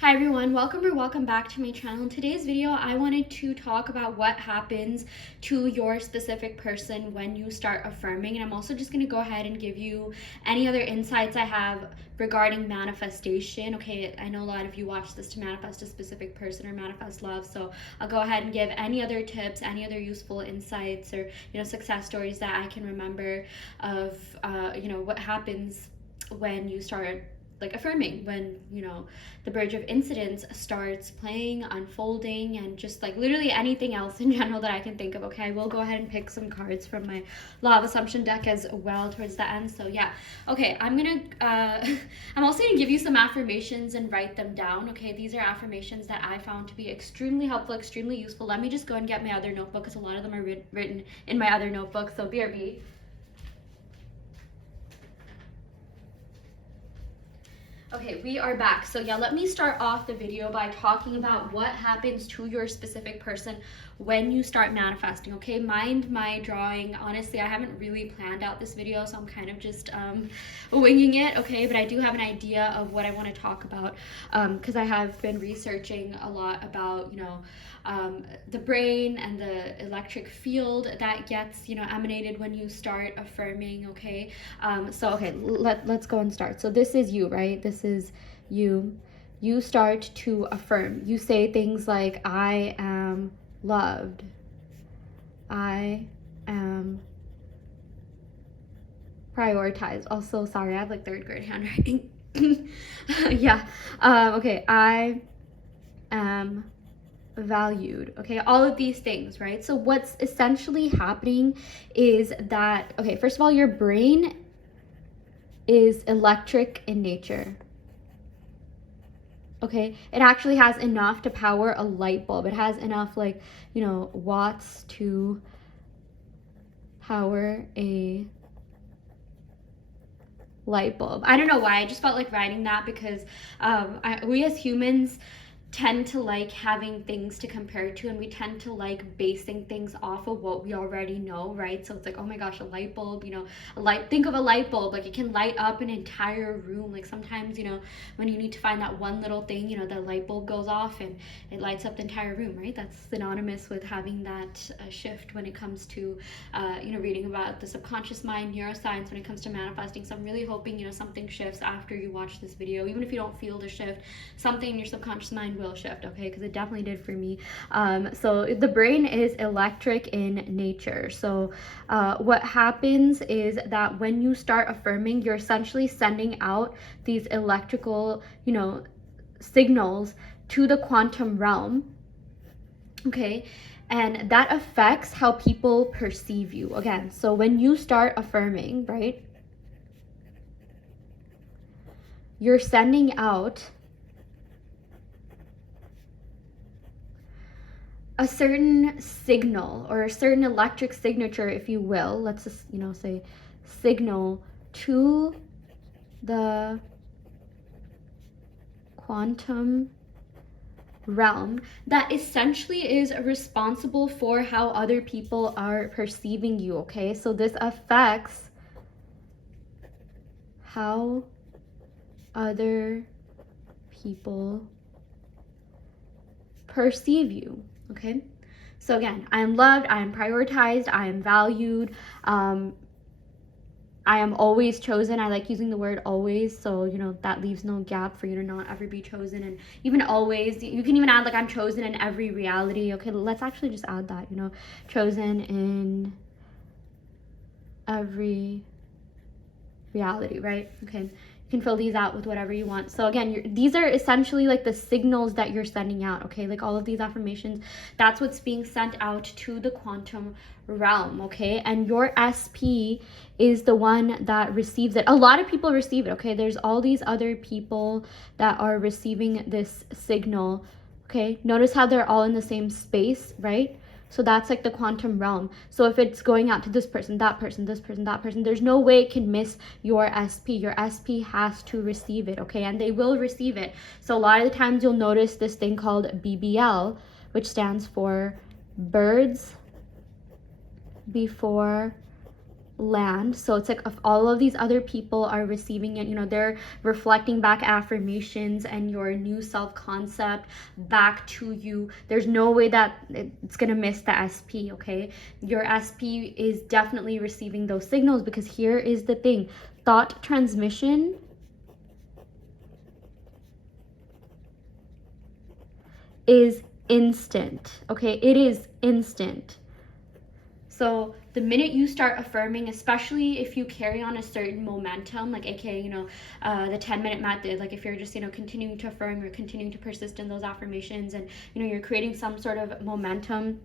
Hi everyone, welcome back to my channel. In today's video, I wanted to talk about what happens to your specific person when you start affirming. And I'm also just gonna go ahead and give you any other insights I have regarding manifestation. Okay, I know a lot of you watch this to manifest a specific person or manifest love. So I'll go ahead and give any other tips, any other useful insights or, success stories that I can remember of, what happens when you start affirming, when the bridge of incidents starts playing, unfolding, and just literally anything else in general that I can think of. Okay, I will go ahead and pick some cards from my law of assumption deck as well towards the end. So yeah, okay, I'm also gonna give you some affirmations and write them down. Okay, these are affirmations that I found to be extremely helpful, extremely useful. Let me just go and get my other notebook because a lot of them are written in my other notebook. So BRB. Okay, we are back. So yeah, let me start off the video by talking about what happens to your specific person when you start manifesting. Okay, mind my drawing. Honestly, I haven't really planned out this video, so I'm kind of just winging it. Okay, but I do have an idea of what I want to talk about because I have been researching a lot about the brain and the electric field that gets emanated when you start affirming. Okay, let's go and start. So this is you, right? This is you start to affirm. You say things like, I am loved, I am prioritized. Also, sorry, I have third grade handwriting. Yeah. Okay, I am valued. Okay, all of these things, right? So what's essentially happening is that, okay, first of all, your brain is electric in nature. Okay, it actually has enough to power a light bulb. It has enough watts to power a light bulb. I don't know why, I just felt like writing that because we as humans tend to like having things to compare to, and we tend to like basing things off of what we already know, right? So it's like, oh my gosh, a light bulb, think of a light bulb, it can light up an entire room. Sometimes when you need to find that one little thing, the light bulb goes off and it lights up the entire room, right? That's synonymous with having that shift when it comes to reading about the subconscious mind, neuroscience, when it comes to manifesting. So I'm really hoping something shifts after you watch this video. Even if you don't feel the shift, something in your subconscious mind will shift, okay? Because it definitely did for me. So the brain is electric in nature. So what happens is that when you start affirming, you're essentially sending out these electrical, signals to the quantum realm, okay? And that affects how people perceive you. Again, so when you start affirming, right, you're sending out a certain signal or a certain electric signature, if you will. Let's just say signal to the quantum realm that essentially is responsible for how other people are perceiving you. Okay, so this affects how other people perceive you. Okay, so again, I am loved, I am prioritized, I am valued, I am always chosen. I like using the word always, so that leaves no gap for you to not ever be chosen. And even always, you can even add I'm chosen in every reality. Okay, let's actually just add that, chosen in every reality, right? Okay, you can fill these out with whatever you want. So again, these are essentially the signals that you're sending out. Okay, all of these affirmations, that's what's being sent out to the quantum realm. Okay, and your SP is the one that receives it. A lot of people receive it. Okay, there's all these other people that are receiving this signal. Okay, notice how they're all in the same space, right? So that's the quantum realm. So if it's going out to this person, that person, this person, that person, there's no way it can miss your SP. Your SP has to receive it, okay? And they will receive it. So a lot of the times you'll notice this thing called BBL, which stands for birds before land. So it's like if all of these other people are receiving it, they're reflecting back affirmations and your new self-concept back to you, there's no way that it's gonna miss the SP. Okay, your SP is definitely receiving those signals, because here is the thing: thought transmission is instant. Okay, it is instant. So the minute you start affirming, especially if you carry on a certain momentum, like aka, the 10-minute method, like if you're just, continuing to affirm, you're continuing to persist in those affirmations, and, you're creating some sort of momentum,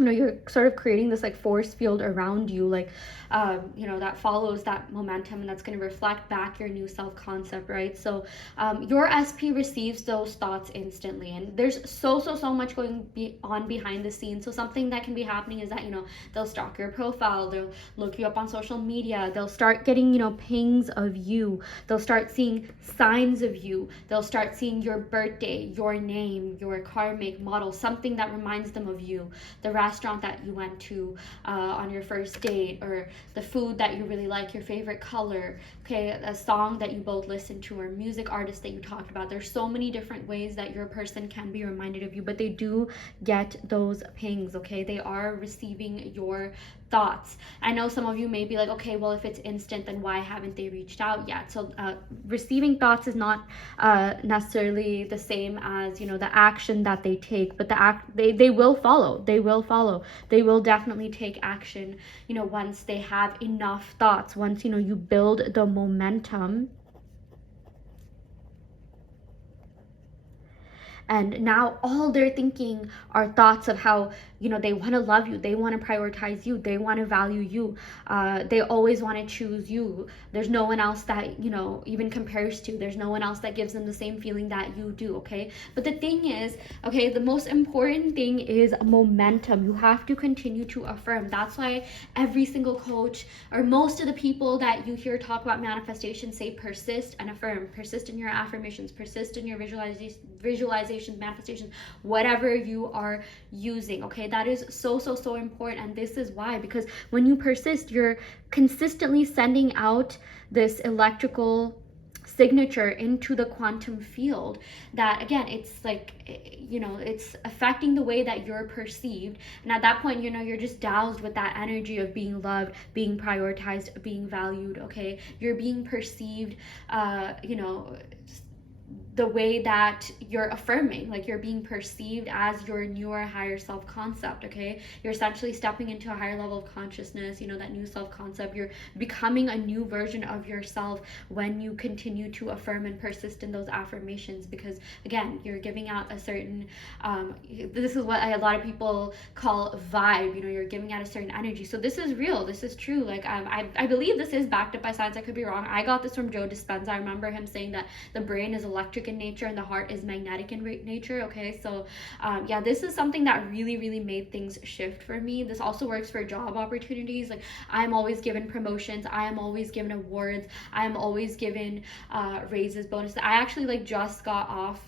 you're sort of creating this like force field around you, like, that follows that momentum, and that's going to reflect back your new self-concept, right? So your SP receives those thoughts instantly, and there's so much going on behind the scenes. So something that can be happening is that, they'll stalk your profile, they'll look you up on social media, they'll start getting, pings of you, they'll start seeing signs of you, they'll start seeing your birthday, your name, your car make, model, something that reminds them of you, the restaurant that you went to on your first date, or the food that you really like, your favorite color, okay, a song that you both listen to, or music artist that you talked about. There's so many different ways that your person can be reminded of you, but they do get those pings, okay? They are receiving your thoughts. I know some of you may be like, okay, well, if it's instant, then why haven't they reached out yet? So receiving thoughts is not necessarily the same as, the action that they take, but they will follow. They will definitely take action, once they have enough thoughts, once, you build the momentum. And now all they're thinking are thoughts of how, they want to love you, they want to prioritize you, they want to value you, they always want to choose you. There's no one else that, even compares to. There's no one else that gives them the same feeling that you do, okay? But the thing is, okay, the most important thing is momentum. You have to continue to affirm. That's why every single coach, or most of the people that you hear talk about manifestation, say persist and affirm. Persist in your affirmations, persist in your visualizations, manifestations, whatever you are using, okay? That is so important. And this is why, because when you persist, you're consistently sending out this electrical signature into the quantum field, that again, it's like, it's affecting the way that you're perceived. And at that point, you're just doused with that energy of being loved, being prioritized, being valued, okay? You're being perceived, the way that you're affirming, like you're being perceived as your newer, higher self-concept, okay? You're essentially stepping into a higher level of consciousness, that new self-concept. You're becoming a new version of yourself when you continue to affirm and persist in those affirmations, because again, you're giving out a certain, this is what a lot of people call vibe, you're giving out a certain energy. So this is real, this is true. Like, I believe this is backed up by science. I could be wrong. I got this from Joe Dispenza. I remember him saying that the brain is electric in nature and the heart is magnetic in nature, okay? So yeah, this is something that really made things shift for me. This also works for job opportunities. Like, I'm always given promotions, I am always given awards, I am always given raises, bonuses. I actually just got off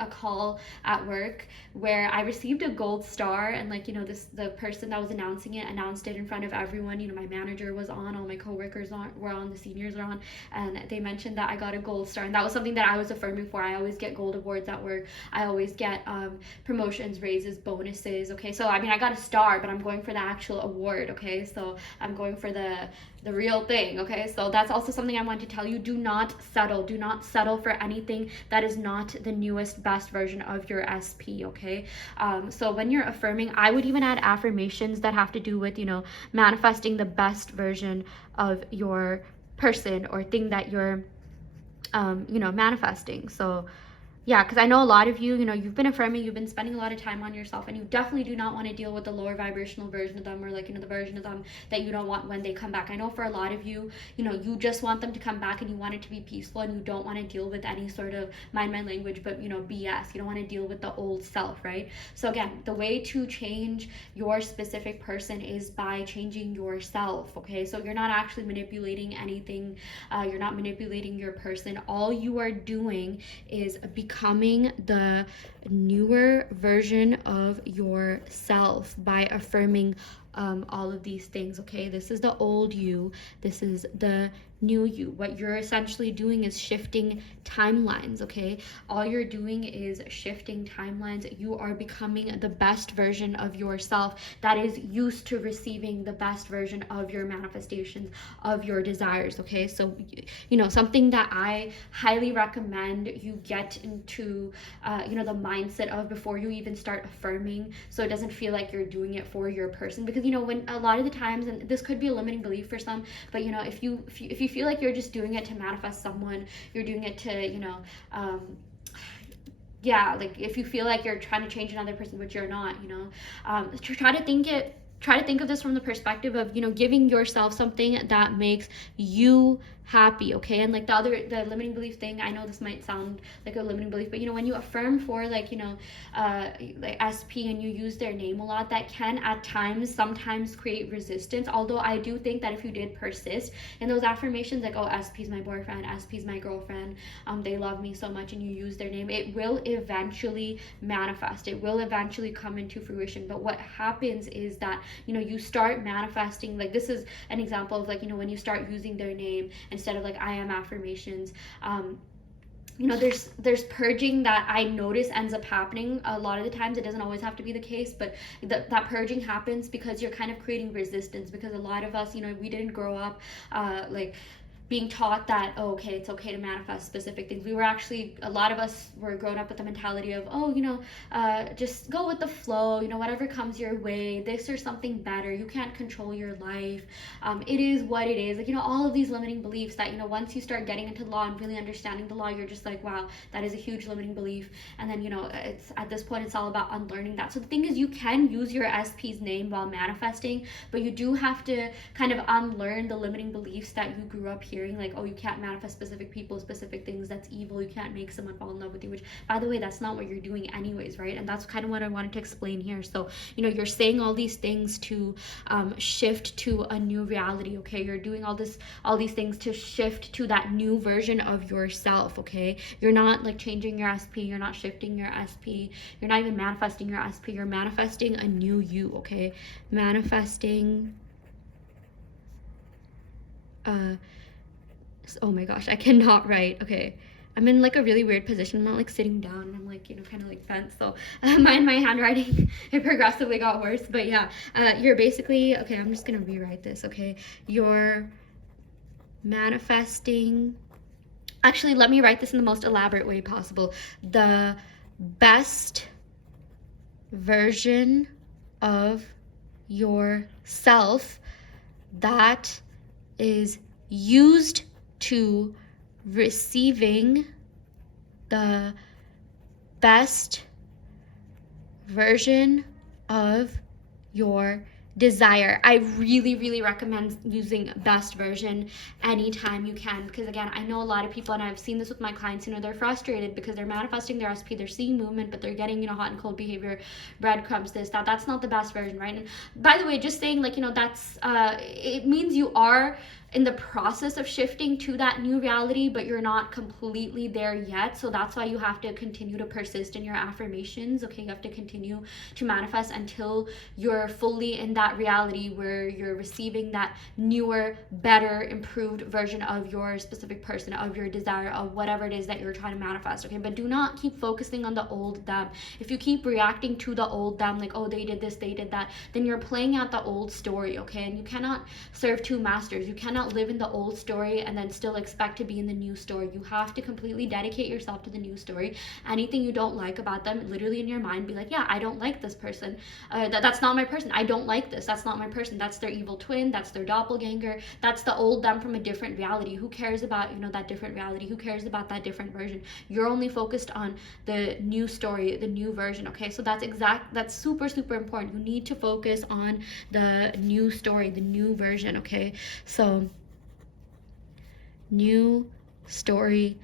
a call at work where I received a gold star, and the person that was announcing it announced it in front of everyone. My manager was on, all my coworkers were on, the seniors are on, and they mentioned that I got a gold star, and that was something that I was affirming for. I always get gold awards at work. I always get promotions, raises, bonuses, okay? So I mean, I got a star, but I'm going for the actual award, okay? So I'm going for the real thing, okay? So that's also something I want to tell you. Do not settle for anything that is not the newest, best version of your SP, okay? So when you're affirming, I would even add affirmations that have to do with, manifesting the best version of your person or thing that you're manifesting. So yeah, because I know a lot of you, you've been affirming, you've been spending a lot of time on yourself, and you definitely do not want to deal with the lower vibrational version of them, or the version of them that you don't want when they come back. I know for a lot of you, you just want them to come back and you want it to be peaceful, and you don't want to deal with any sort of mind language, but BS. You don't want to deal with the old self, right? So again, the way to change your specific person is by changing yourself, okay? So you're not actually manipulating anything. You're not manipulating your person. All you are doing is becoming the newer version of yourself by affirming all of these things, okay? This is the old you, this is the new you. What you're essentially doing is shifting timelines, okay? All you're doing is shifting timelines. You are becoming the best version of yourself that is used to receiving the best version of your manifestations, of your desires, okay? So, something that I highly recommend you get into, the mindset of before you even start affirming, so it doesn't feel like you're doing it for your person. Because, when a lot of the times, and this could be a limiting belief for some, but, if you feel like you're just doing it to manifest someone, you're doing it to, like if you feel like you're trying to change another person, but you're not, try to think of this from the perspective of, giving yourself something that makes you happy, okay? And like the limiting belief thing, I know this might sound like a limiting belief, but when you affirm for like SP and you use their name a lot, that can at times sometimes create resistance. Although I do think that if you did persist in those affirmations, like, oh, SP's my boyfriend, SP's my girlfriend, they love me so much, and you use their name, it will eventually manifest, it will eventually come into fruition. But what happens is that you start manifesting, like this is an example of like when you start using their name instead of like I am affirmations, there's purging that I notice ends up happening a lot of the times. It doesn't always have to be the case, but that purging happens because you're kind of creating resistance, because a lot of us, we didn't grow up like being taught that, oh, okay, it's okay to manifest specific things. We were actually, a lot of us were grown up with the mentality of, oh, just go with the flow, whatever comes your way, this or something better, you can't control your life, it is what it is, like, all of these limiting beliefs that, once you start getting into law and really understanding the law, you're just like, wow, that is a huge limiting belief. And then, it's at this point, it's all about unlearning that. So the thing is, you can use your SP's name while manifesting, but you do have to kind of unlearn the limiting beliefs that you grew up hearing, like, oh, you can't manifest specific people, specific things, that's evil, you can't make someone fall in love with you, which, by the way, that's not what you're doing anyways, right? And that's kind of what I wanted to explain here. So, you're saying all these things to shift to a new reality, okay? You're doing all these things to shift to that new version of yourself, okay? You're not like changing your SP, you're not shifting your SP, you're not even manifesting your SP, you're manifesting a new you, okay? Manifesting oh my gosh, I cannot write. Okay, I'm in like a really weird position. I'm not like sitting down, I'm like, kind of like bent, so my handwriting, it progressively got worse. But yeah, you're basically, okay, I'm just gonna rewrite this, okay? You're manifesting, actually, let me write this in the most elaborate way possible. The best version of yourself that is used to receiving the best version of your desire. I really, really recommend using best version anytime you can, because again, I know a lot of people, and I've seen this with my clients, they're frustrated because they're manifesting their SP, they're seeing movement, but they're getting, hot and cold behavior, breadcrumbs, this, that. That's not the best version, right? And by the way, just saying, like, that's it means you are in the process of shifting to that new reality, but you're not completely there yet. So that's why you have to continue to persist in your affirmations, okay? You have to continue to manifest until you're fully in that reality where you're receiving that newer, better, improved version of your specific person, of your desire, of whatever it is that you're trying to manifest, okay? But do not keep focusing on the old them. If you keep reacting to the old them, like, oh, they did this, they did that, then you're playing out the old story, okay? And you cannot serve two masters. You cannot live in the old story and then still expect to be in the new story. You have to completely dedicate yourself to the new story. Anything you don't like about them, literally in your mind, be like, yeah, I don't like this person. That's not my person. I don't like this. That's not my person. That's their evil twin. That's their doppelganger. That's the old them from a different reality. Who cares about, that different reality? Who cares about that different version? You're only focused on the new story, the new version, okay? So that's super, super important. You need to focus on the new story, the new version, okay? So new story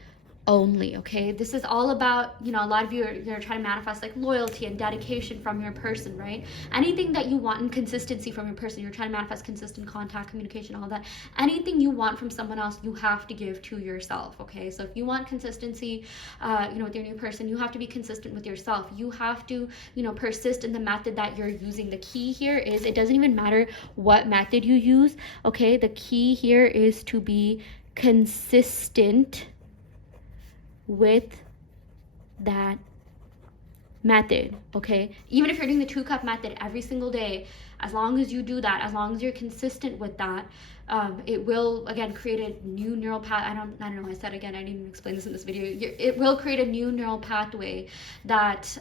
only. Okay, this is all about, you know, a lot of you you're trying to manifest like loyalty and dedication from your person, right? Anything that you want, and consistency from your person, you're trying to manifest consistent contact, communication, all that. Anything you want from someone else, you have to give to yourself. Okay, so if you want consistency, you know, with your new person, you have to be consistent with yourself. You have to, you know, persist in the method that you're using. The key here is, it doesn't even matter what method you use. Okay, the key here is to be consistent with that method. Okay, even if you're doing the 2-cup method every single day, as long as you do that, as long as you're consistent with that, it will again create a new neural path. I don't know, I said again, I didn't even explain this in this video. It will create a new neural pathway that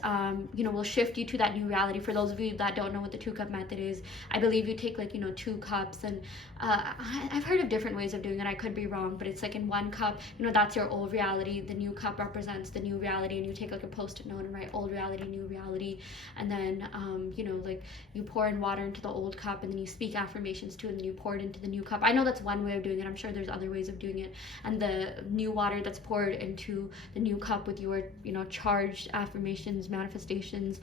you know, will shift you to that new reality. For those of you that don't know what the 2-cup method is, I believe you take like, you know, 2 cups, and I've heard of different ways of doing it, I could be wrong, but it's like in 1 cup, you know, that's your old reality, the new cup represents the new reality, and you take like a post-it note and write old reality, new reality, and then you know, like you pour in water into the old cup, and then you speak affirmations to it, and then you pour it into the new cup. I know that's one way of doing it, I'm sure there's other ways of doing it. And the new water that's poured into the new cup with your, you know, charged affirmations, manifestations,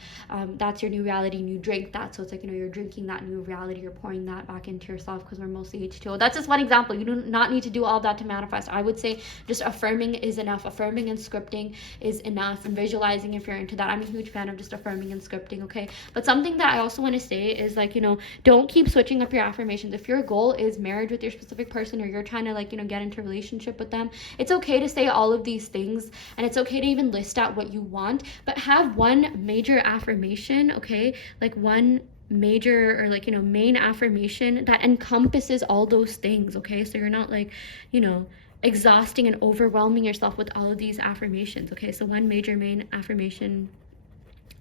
that's your new reality, and you drink that. So it's like, you know, you're drinking that new reality, you're pouring that back into yourself, because we're mostly H2O. That's just one example. You do not need to do all that to manifest. I would say just affirming is enough. Affirming and scripting is enough, and visualizing if you're into that. I'm a huge fan of just affirming and scripting. Okay, but something that I also want to say is, like, you know, don't keep switching up your affirmations. If your goal is marriage with your specific person, or you're trying to, like, you know, get into a relationship with them, it's okay to say all of these things, and it's okay to even list out what you want, but have one major affirmation. Okay, like one major, or like, you know, main affirmation that encompasses all those things. Okay, so you're not like, you know, exhausting and overwhelming yourself with all of these affirmations. Okay, so one major main affirmation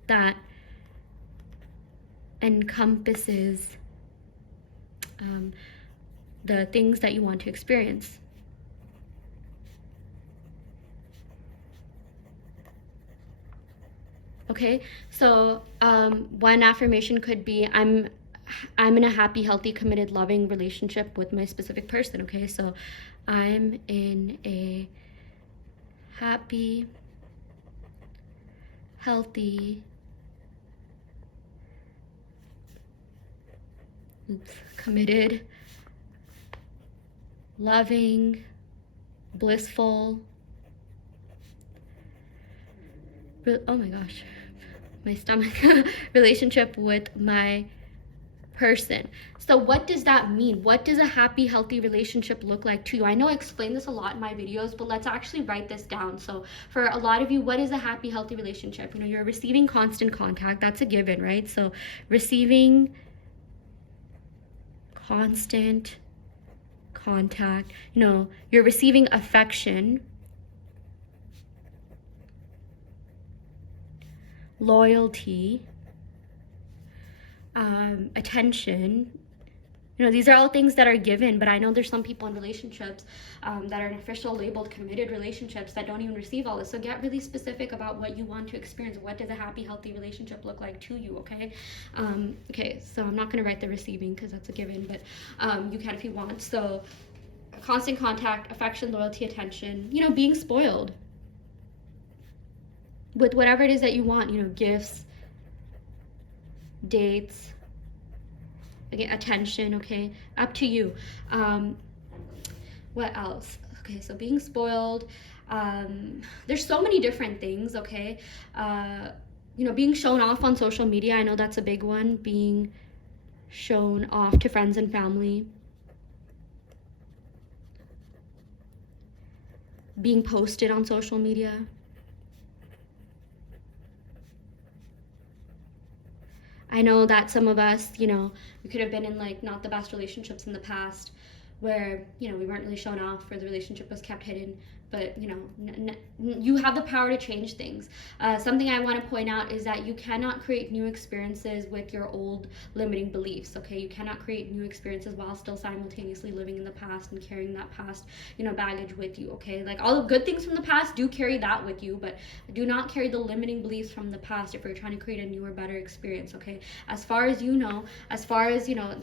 that encompasses the things that you want to experience. Okay, so one affirmation could be, I'm in a happy, healthy, committed, loving relationship with my specific person. Okay, so I'm in a happy, healthy, committed, loving, blissful, oh my gosh, my stomach, relationship with my person. So what does that mean? What does a happy, healthy relationship look like to you? I know I explain this a lot in my videos, but let's actually write this down. So for a lot of you, what is a happy, healthy relationship? You know, you're receiving constant contact. That's a given, right? So receiving constant contact, you know, you're receiving affection, loyalty, attention. You know, these are all things that are given, but I know there's some people in relationships that are official labeled committed relationships that don't even receive all this. So get really specific about what you want to experience. What does a happy, healthy relationship look like to you? Okay, okay, so I'm not going to write the receiving because that's a given, but you can if you want. So constant contact, affection, loyalty, attention, you know, being spoiled with whatever it is that you want, you know, gifts, dates, again, attention. Okay, up to you. What else? Okay, so being spoiled, there's so many different things. Okay, you know, being shown off on social media, I know that's a big one. Being shown off to friends and family, being posted on social media, I know that some of us, you know, we could have been in like not the best relationships in the past where, you know, we weren't really shown off, or the relationship was kept hidden. But, you know, you have the power to change things. Something I want to point out is that you cannot create new experiences with your old limiting beliefs. Okay, you cannot create new experiences while still simultaneously living in the past and carrying that past, you know, baggage with you. Okay, like all the good things from the past, do carry that with you, but do not carry the limiting beliefs from the past if you're trying to create a newer, better experience. Okay, as far as you know, as far as, you know,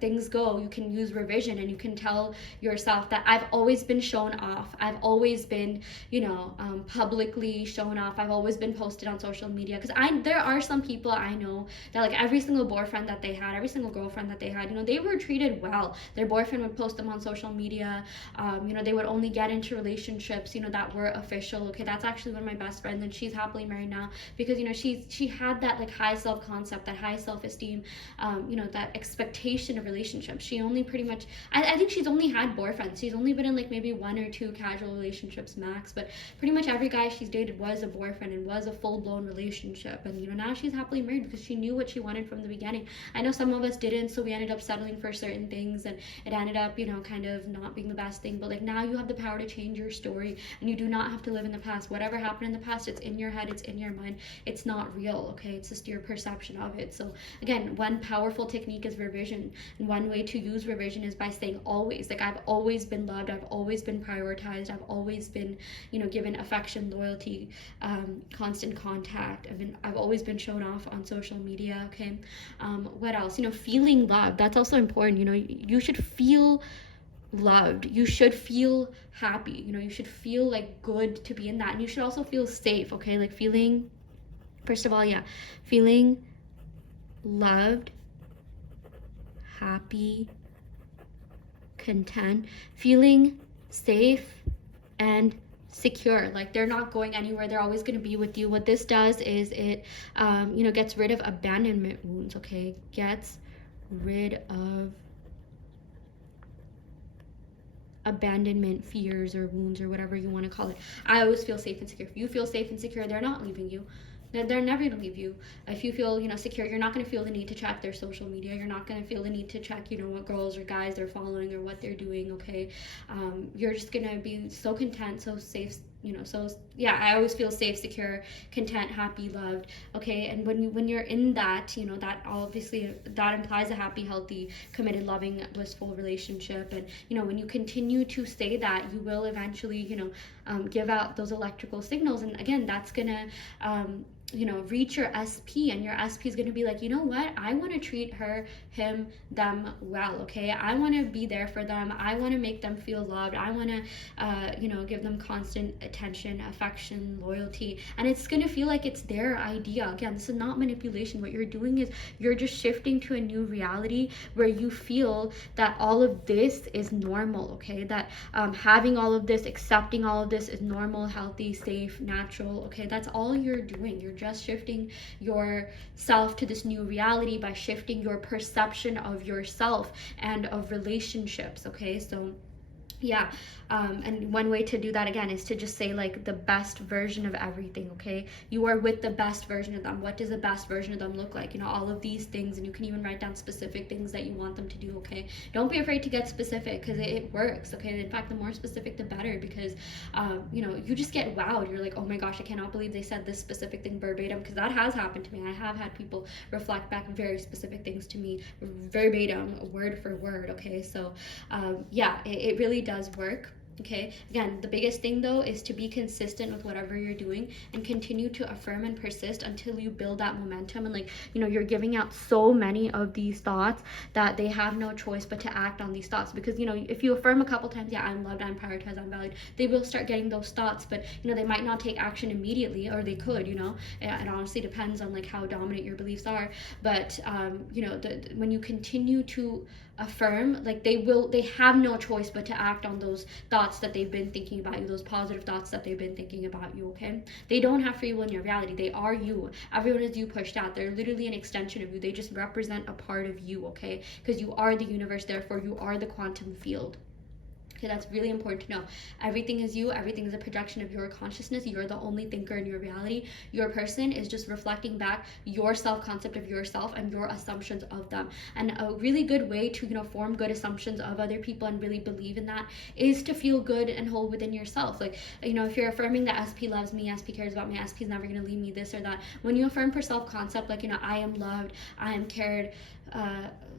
things go, you can use revision, and you can tell yourself that I've always been shown off. I've always been, publicly shown off. I've always been posted on social media, because there are some people I know that, like, every single boyfriend that they had, every single girlfriend that they had, they were treated well. Their boyfriend would post them on social media. They would only get into relationships, that were official. Okay, that's actually one of my best friends, and she's happily married now, because she had that, like, high self-concept, that high self-esteem, that expectation of relationships. She only pretty much, I think she's only had boyfriends. She's only been in, like, maybe 1 or 2 casual relationships max, but pretty much every guy she's dated was a boyfriend and was a full-blown relationship. And now she's happily married because she knew what she wanted from the beginning. I know some of us didn't, so we ended up settling for certain things, and it ended up, kind of not being the best thing. But, like, now you have the power to change your story, and you do not have to live in the past. Whatever happened in the past, it's in your head, it's in your mind. It's not real, okay? It's just your perception of it. So again, one powerful technique is revision, and one way to use revision is by saying always. Like, I've always been loved, I've always been prioritized, I've always been, given affection, loyalty, constant contact. I've always been shown off on social media. Okay, what else? Feeling loved. That's also important. You should feel loved. You should feel happy. You should feel like good to be in that, and you should also feel safe. Okay, like feeling. First of all, feeling loved, happy, content, feeling safe and secure. Like, they're not going anywhere, they're always going to be with you. What this does is it gets rid of abandonment wounds. Okay, gets rid of abandonment fears or wounds, or whatever you want to call it. I always feel safe and secure. If you feel safe and secure, they're not leaving you. They're never going to leave you. If you feel, secure, you're not going to feel the need to check their social media. You're not going to feel the need to check, what girls or guys they're following or what they're doing, okay? You're just going to be so content, so safe, I always feel safe, secure, content, happy, loved, okay? And when you're in that, that obviously, that implies a happy, healthy, committed, loving, blissful relationship. And, when you continue to say that, you will eventually, give out those electrical signals. And again, that's going to, reach your SP, and your SP is going to be like, you know what, I want to treat her, him, them well, okay? I want to be there for them. I want to make them feel loved. I want to, give them constant attention, affection, loyalty, and it's going to feel like it's their idea. Again, this is not manipulation. What you're doing is you're just shifting to a new reality where you feel that all of this is normal, okay? That having all of this, accepting all of this is normal, healthy, safe, natural, okay? That's all you're doing. You're just shifting yourself to this new reality by shifting your perception of yourself and of relationships, okay? So and one way to do that, again, is to just say, like, the best version of everything, okay? You are with the best version of them. What does the best version of them look like? All of these things, and you can even write down specific things that you want them to do, okay? Don't be afraid to get specific, because it works, okay? In fact, the more specific, the better, because, you just get wowed. You're like, oh my gosh, I cannot believe they said this specific thing verbatim, because that has happened to me. I have had people reflect back very specific things to me, verbatim, word for word, okay? So, it really does work. Okay, again, the biggest thing though is to be consistent with whatever you're doing and continue to affirm and persist until you build that momentum. And, like, you're giving out so many of these thoughts that they have no choice but to act on these thoughts. Because, if you affirm a couple times, I'm loved, I'm prioritized, I'm valued, they will start getting those thoughts. But, they might not take action immediately, or they could, it honestly depends on, like, how dominant your beliefs are. But, when you continue to affirm, like, they have no choice but to act on those thoughts that they've been thinking about you, those positive thoughts that they've been thinking about you, okay? They don't have free will in your reality. They are you. Everyone is you pushed out. They're literally an extension of you. They just represent a part of you, okay? Because you are the universe, therefore you are the quantum field. Okay, that's really important to know. Everything is you. Everything is a projection of your consciousness. You're the only thinker in your reality. Your person is just reflecting back your self-concept of yourself and your assumptions of them. And a really good way to, form good assumptions of other people and really believe in that is to feel good and whole within yourself. Like, if you're affirming that SP loves me, SP cares about me, SP is never going to leave me, this or that. When you affirm for self-concept, like, I am loved, I am cared,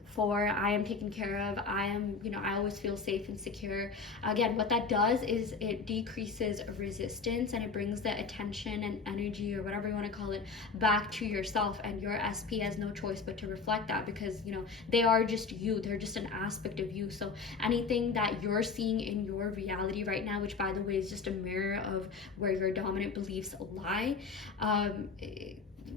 4, I am taken care of, I am, I always feel safe and secure. Again, what that does is it decreases resistance, and it brings the attention and energy, or whatever you want to call it, back to yourself. And your SP has no choice but to reflect that, because they are just you, they're just an aspect of you. So anything that you're seeing in your reality right now, which by the way is just a mirror of where your dominant beliefs lie,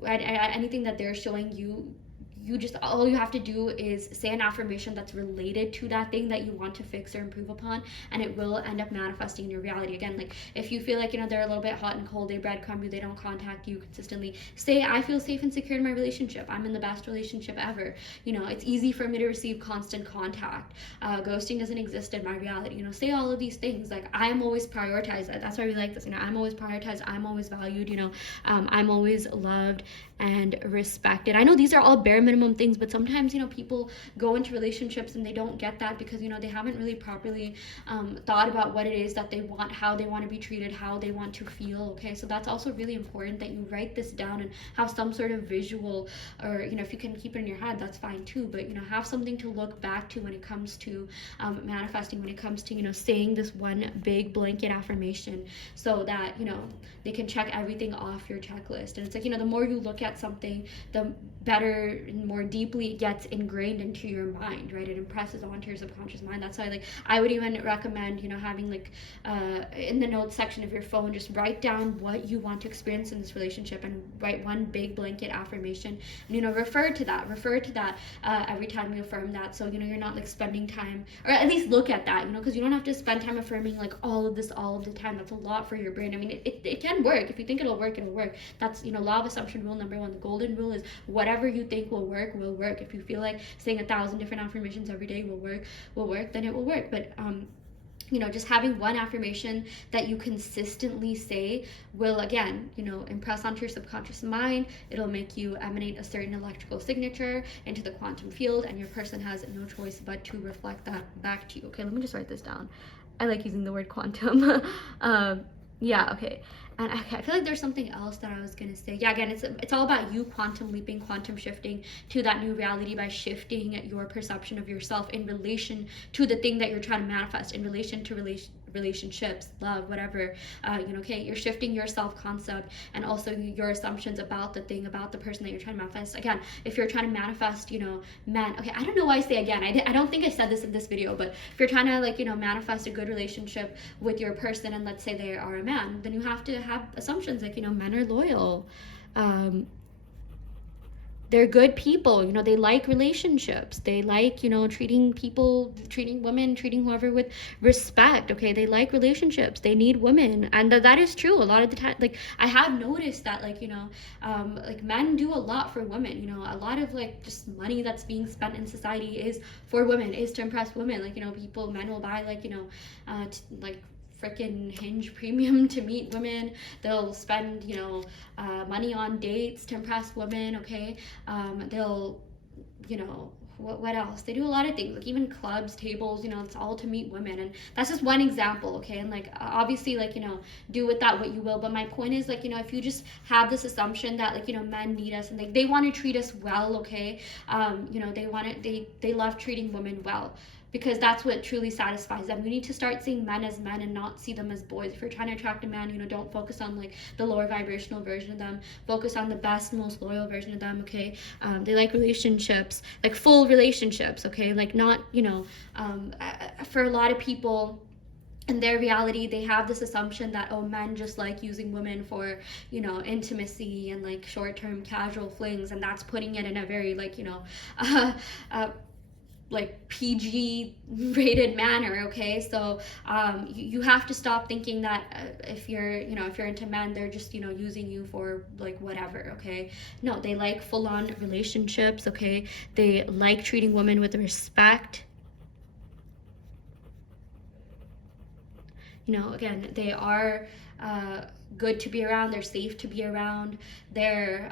anything that they're showing you, you just, all you have to do is say an affirmation that's related to that thing that you want to fix or improve upon, and it will end up manifesting in your reality. Again, like if you feel like they're a little bit hot and cold, they breadcrumb you, they don't contact you consistently, say, I feel safe and secure in my relationship, I'm in the best relationship ever, it's easy for me to receive constant contact, ghosting doesn't exist in my reality. Say all of these things, like I am always prioritized. That's why we like this. I'm always prioritized, I'm always valued, I'm always loved and respected. I know these are all bare minimum things, but sometimes people go into relationships and they don't get that, because they haven't really properly thought about what it is that they want, how they want to be treated, how they want to feel. Okay, so that's also really important that you write this down and have some sort of visual, or if you can keep it in your head, that's fine too, but have something to look back to when it comes to manifesting, when it comes to saying this one big blanket affirmation, so that they can check everything off your checklist. And it's like the more you look at something, the better and more deeply it gets ingrained into your mind, right? It impresses onto your subconscious mind. That's why I would even recommend having in the notes section of your phone, just write down what you want to experience in this relationship, and write one big blanket affirmation, and refer to that every time you affirm that. So you're not spending time, or at least look at that, because you don't have to spend time affirming all of this all of the time. That's a lot for your brain. I mean, it can work. If you think it'll work, it'll work. That's law of assumption rule number 1. The golden rule is whatever you think will work will work. If you feel like saying 1,000 different affirmations every day will work, then it will work. But just having one affirmation that you consistently say will, again, impress onto your subconscious mind. It'll make you emanate a certain electrical signature into the quantum field, and your person has no choice but to reflect that back to you. Okay, let me just write this down. I like using the word quantum. Yeah, okay. And I feel like there's something else that I was gonna say. Yeah, again, it's all about you quantum leaping, quantum shifting to that new reality by shifting your perception of yourself in relation to the thing that you're trying to manifest, in relation to relationships, love, whatever. Okay, you're shifting your self-concept and also your assumptions about the thing, about the person that you're trying to manifest. Again, if you're trying to manifest, men. Okay, I don't know why I say again. I don't think I said this in this video, but if you're trying to manifest a good relationship with your person, and let's say they are a man, then you have to have assumptions like men are loyal, they're good people, they like relationships, they like treating women, treating whoever with respect. Okay, they like relationships, they need women. And that is true a lot of the time. I have noticed that men do a lot for women. A lot of just money that's being spent in society is for women, is to impress women. Men will buy freaking Hinge premium to meet women. They'll spend money on dates to impress women. Okay, they'll what else? They do a lot of things, even clubs, tables, it's all to meet women. And that's just one example. Okay, and obviously do with that what you will, but my point is if you just have this assumption that men need us and they want to treat us well. Okay, they love treating women well, because that's what truly satisfies them. We need to start seeing men as men and not see them as boys. If you're trying to attract a man, don't focus on the lower vibrational version of them. Focus on the best, most loyal version of them. Okay, they like relationships, full relationships. Okay, not for a lot of people, in their reality, they have this assumption that men just like using women for intimacy and short-term casual flings, and that's putting it in a very PG rated manner. Okay, so you have to stop thinking that if you're into men, they're just using you for whatever. Okay, no, they like full-on relationships. Okay, they like treating women with respect. Again, they are good to be around, they're safe to be around, they're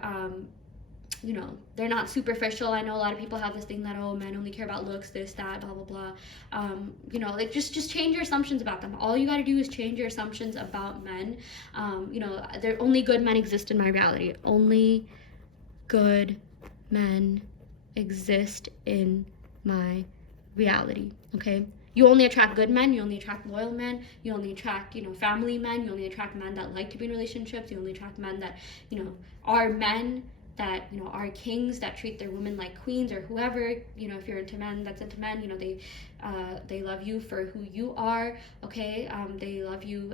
they're not superficial. I know a lot of people have this thing that, men only care about looks, this, that, blah, blah, blah. Just change your assumptions about them. All you got to do is change your assumptions about men. There only good men exist in my reality. Only good men exist in my reality, okay? You only attract good men, you only attract loyal men, you only attract, family men, you only attract men that like to be in relationships, you only attract men that, are men that, are kings, that treat their women like queens, or whoever, if you're into men, that's into men, they love you for who you are, okay? They love you,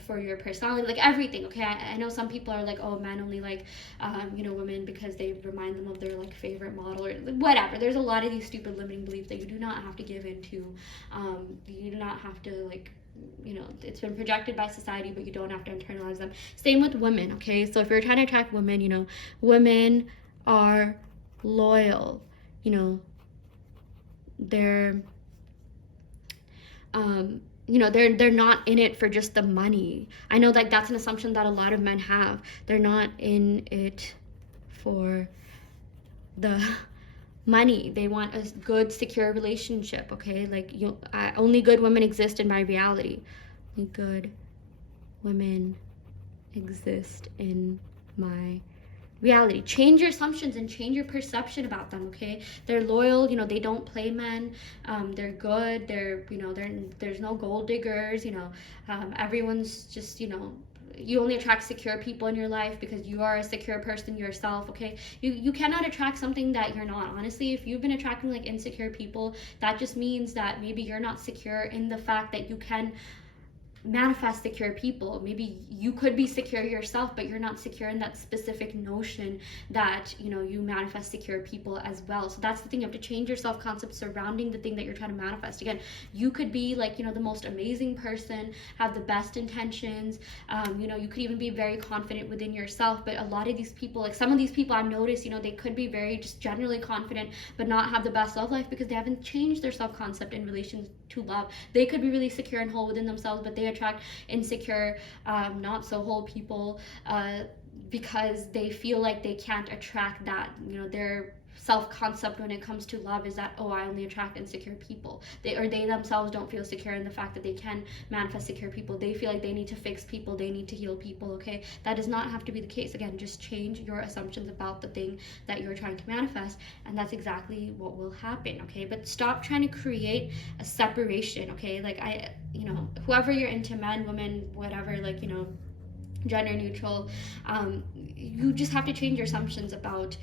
for your personality, like everything, okay? I know some people are like, oh, men only like women because they remind them of their like favorite model or whatever. There's a lot of these stupid limiting beliefs that you do not have to give into. You do not have to like, it's been projected by society, but you don't have to internalize them. Same with women, okay? So if you're trying to attract women, women are loyal, they're they're not in it for just the money. I know like that's an assumption that a lot of men have. They're not in it for the money. They want a good, secure relationship, okay? Like only good women exist in my reality. Only good women exist in my reality. Change your assumptions and change your perception about them, okay? They're loyal, they don't play men, they're good, there's no gold diggers, everyone's just, you only attract secure people in your life because you are a secure person yourself, okay? You cannot attract something that you're not. Honestly, if you've been attracting like insecure people, that just means that maybe you're not secure in the fact that you can manifest secure people. Maybe you could be secure yourself, but you're not secure in that specific notion that you manifest secure people as well. So that's the thing, you have to change your self-concept surrounding the thing that you're trying to manifest. Again, you could be like the most amazing person, have the best intentions, you could even be very confident within yourself, but a lot of these people, like some of these people I've noticed, they could be very just generally confident but not have the best love life because they haven't changed their self-concept in relation to love. They could be really secure and whole within themselves, but they attract insecure, not so whole people because they feel like they can't attract that. Their self-concept when it comes to love is that, oh, I only attract insecure people. They themselves don't feel secure in the fact that they can manifest secure people. They feel like they need to fix people, they need to heal people, okay? That does not have to be the case. Again, just change your assumptions about the thing that you're trying to manifest, and that's exactly what will happen, okay? But stop trying to create a separation, okay? Like whoever you're into, men, women, whatever, like gender neutral, you just have to change your assumptions about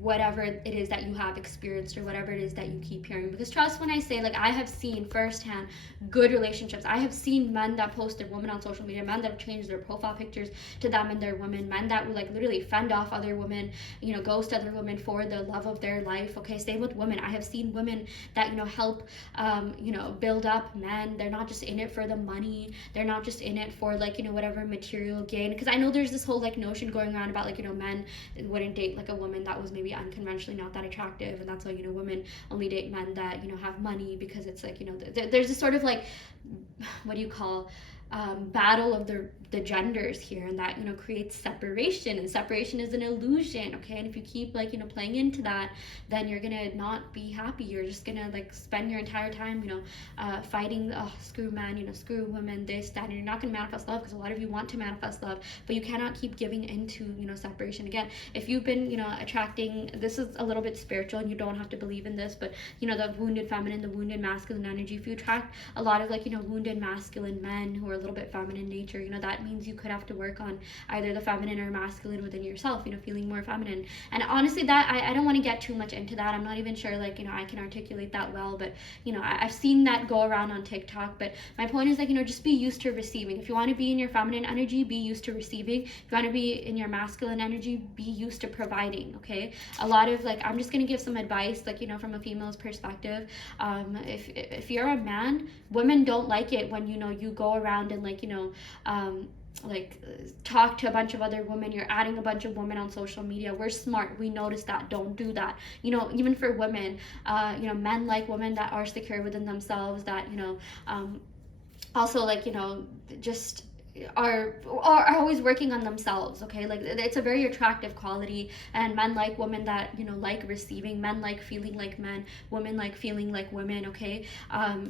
whatever it is that you have experienced or whatever it is that you keep hearing. Because trust when I say, like, I have seen firsthand good relationships. I have seen men that post their women on social media, men that have changed their profile pictures to them and their women, men that will like literally fend off other women, ghost other women for the love of their life. Okay, same with women. I have seen women that help build up men. They're not just in it for the money, they're not just in it for like whatever material gain. Because I know there's this whole like notion going around about like men wouldn't date like a woman that was maybe unconventionally not that attractive, and that's why women only date men that have money, because it's like there's this sort of like, what do you call, battle of the genders here, and that creates separation, and separation is an illusion, okay? And if you keep like playing into that, then you're gonna not be happy. You're just gonna like spend your entire time fighting, oh, screw men, screw women, this, that, and you're not gonna manifest love, because a lot of you want to manifest love, but you cannot keep giving into separation. Again, if you've been attracting, this is a little bit spiritual and you don't have to believe in this, but the wounded feminine, the wounded masculine energy, if you attract a lot of like wounded masculine men who are a little bit feminine nature, that means you could have to work on either the feminine or masculine within yourself, feeling more feminine. And honestly, that I don't want to get too much into that. I'm not even sure like I can articulate that well, but I've seen that go around on TikTok. But my point is like just be used to receiving. If you want to be in your feminine energy, be used to receiving. If you want to be in your masculine energy, be used to providing, okay? A lot of like, I'm just gonna give some advice like from a female's perspective. If you're a man, women don't like it when you go around and like talk to a bunch of other women, you're adding a bunch of women on social media. We're smart, we notice that. Don't do that. Even for women, men like women that are secure within themselves, that also like just are always working on themselves, okay? Like it's a very attractive quality, and men like women that like receiving, men like feeling like men, women like feeling like women, okay?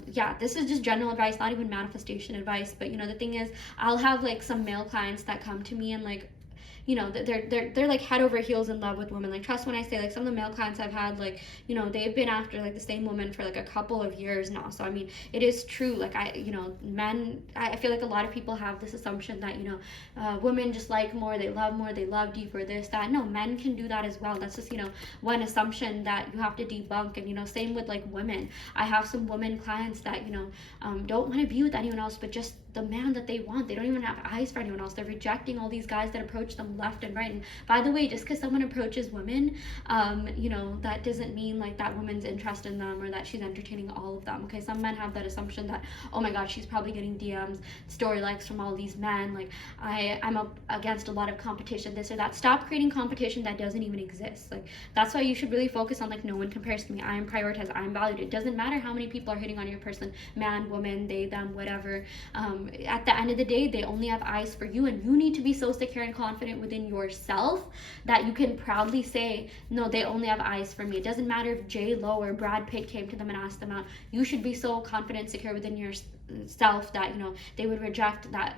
Yeah, this is just general advice, not even manifestation advice, but the thing is, I'll have like some male clients that come to me and like they're like head over heels in love with women. Like, trust when I say, like, some of the male clients I've had, like, they've been after like the same woman for like a couple of years now. So I mean, it is true. Like, men, I feel like a lot of people have this assumption that women just like more, they love deeper, this, that. No, men can do that as well. That's just one assumption that you have to debunk. And same with like women. I have some women clients that don't want to be with anyone else but just the man that they want. They don't even have eyes for anyone else. They're rejecting all these guys that approach them left and right. And by the way, just because someone approaches women, that doesn't mean like that woman's interested in them or that she's entertaining all of them. Okay, some men have that assumption that, oh my god, she's probably getting DMs, story likes from all these men. Like, I'm up against a lot of competition, this or that. Stop creating competition that doesn't even exist. Like, that's why you should really focus on, like, no one compares to me. I am prioritized. I am valued. It doesn't matter how many people are hitting on your person, man, woman, they, them, whatever. At the end of the day, they only have eyes for you, and you need to be so secure and confident within yourself that you can proudly say, no, they only have eyes for me. It doesn't matter if J Lo or Brad Pitt came to them and asked them out. You should be so confident, secure within yourself that they would reject that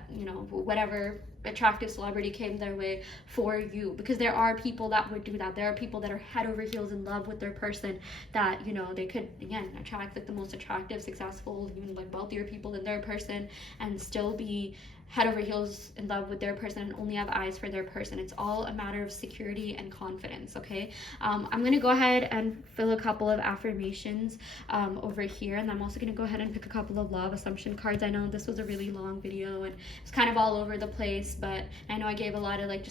whatever attractive celebrity came their way for you, because there are people that would do that. There are people that are head over heels in love with their person that they could, again, attract like the most attractive, successful, even like wealthier people in their person and still be head over heels in love with their person and only have eyes for their person. It's all a matter of security and confidence. Okay, I'm going to go ahead and fill a couple of affirmations over here, and I'm also going to go ahead and pick a couple of love assumption cards. I know this was a really long video and it's kind of all over the place, but I know I gave a lot of like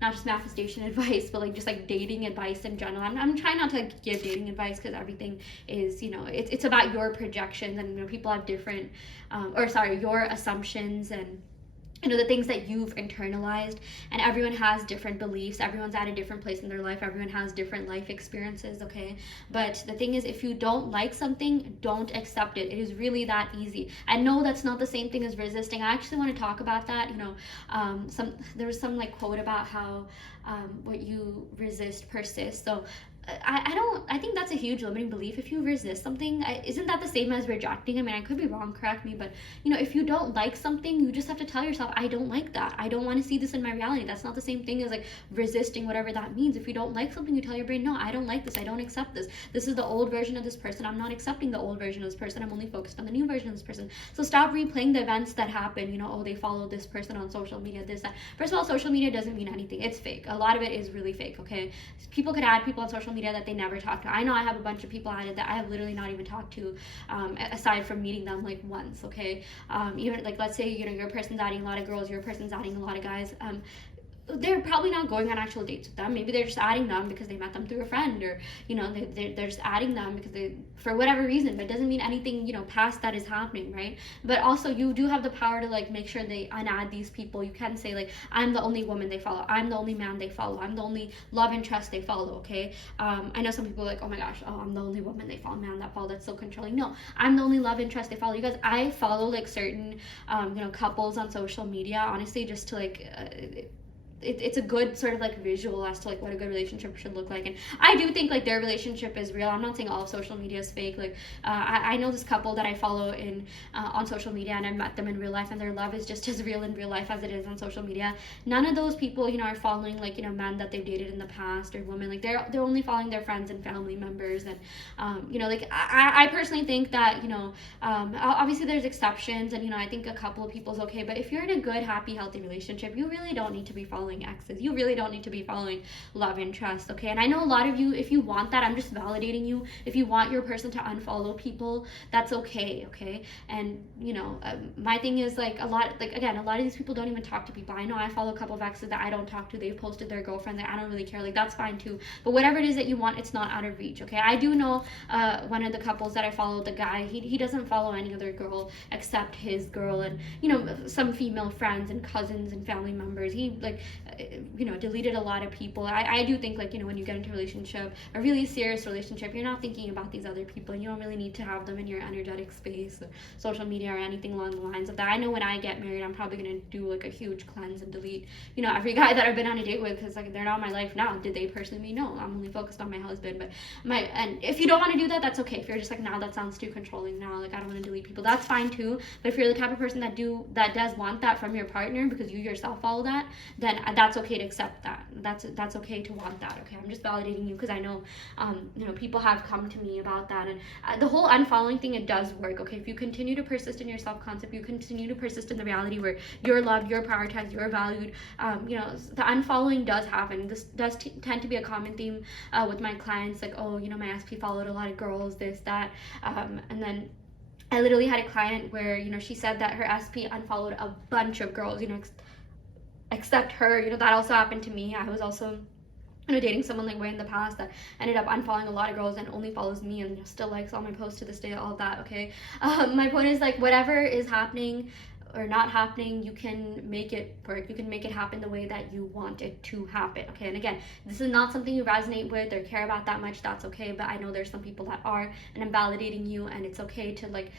not just manifestation advice, but like just like dating advice in general. I'm trying not to give dating advice because everything is it's about your projections, and people have different your assumptions and the things that you've internalized, and everyone has different beliefs. Everyone's at a different place in their life. Everyone has different life experiences. Okay, but the thing is, if you don't like something, don't accept it. It is really that easy. I know that's not the same thing as resisting. I actually want to talk about that. There was some like quote about how what you resist persists. So I think that's a huge limiting belief. If you resist something, isn't that the same as rejecting? I mean, I could be wrong, correct me, but if you don't like something, you just have to tell yourself, I don't like that. I don't want to see this in my reality. That's not the same thing as like resisting whatever that means. If you don't like something, you tell your brain, no, I don't like this. I don't accept this. This is the old version of this person. I'm not accepting the old version of this person. I'm only focused on the new version of this person. So stop replaying the events that happen. Oh, they followed this person on social media, this, that. First of all, social media doesn't mean anything. It's fake. A lot of it is really fake, okay? People could add people on social media that they never talk to. I know I have a bunch of people added that I have literally not even talked to, aside from meeting them like once, okay? Even like, let's say, your person's adding a lot of girls, your person's adding a lot of guys. They're probably not going on actual dates with them. Maybe they're just adding them because they met them through a friend, or they're just adding them because they, for whatever reason. But it doesn't mean anything past that is happening, right? But also, you do have the power to like make sure they unadd these people. You can say like, I'm the only woman they follow, I'm the only man they follow, I'm the only love interest they follow. Okay, I know some people are like, oh my gosh, I'm the only woman they follow, man that follow, that's so controlling. No, I'm the only love interest they follow. You guys, I follow like certain couples on social media, honestly, just to like it's a good sort of like visual as to like what a good relationship should look like. And I do think like their relationship is real. I'm not saying all of social media is fake. Like I know this couple that I follow in on social media, and I've met them in real life, and their love is just as real in real life as it is on social media. None of those people are following like men that they've dated in the past, or women. Like they're only following their friends and family members. And like I personally think that obviously there's exceptions, and I think a couple of people's okay, but if you're in a good, happy, healthy relationship, you really don't need to be following exes. You really don't need to be following love interest, okay? And I know a lot of you, if you want that, I'm just validating you. If you want your person to unfollow people, that's okay? And my thing is like a lot of these people don't even talk to people. I know I follow a couple of exes that I don't talk to. They've posted their girlfriend that I don't really care. Like, that's fine too. But whatever it is that you want, it's not out of reach, okay? I do know one of the couples that I follow, the guy, he doesn't follow any other girl except his girl and some female friends and cousins and family members. He like deleted a lot of people. I do think, like, when you get into a relationship, a really serious relationship, you're not thinking about these other people, and you don't really need to have them in your energetic space or social media or anything along the lines of that. I know when I get married, I'm probably gonna do like a huge cleanse and delete, every guy that I've been on a date with, because like they're not in my life now. Did they personally me? No, I'm only focused on my husband. But and if you don't want to do that, that's okay. If you're just like, no, that sounds too controlling now, like I don't want to delete people, that's fine too. But if you're the type of person that does want that from your partner because you yourself follow that, then that's okay to accept that. That's okay to want that. Okay, I'm just validating you, because I know people have come to me about that. And the whole unfollowing thing, it does work. Okay, if you continue to persist in your self-concept, you continue to persist in the reality where you're loved, you're prioritized, you're valued, the unfollowing does happen. This does tend to be a common theme with my clients, like, oh, my SP followed a lot of girls, this, that, and then I literally had a client where, she said that her SP unfollowed a bunch of girls, except her. That also happened to me. I was also dating someone like way in the past that ended up unfollowing a lot of girls and only follows me and still likes all my posts to this day, all of that. Okay, my point is, like, whatever is happening or not happening, you can make it work. You can make it happen the way that you want it to happen. Okay, and again, this is not something you resonate with or care about that much, that's okay. But I know there's some people that are, and I'm validating you, and it's okay to, like,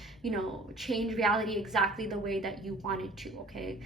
change reality exactly the way that you want it to. Okay,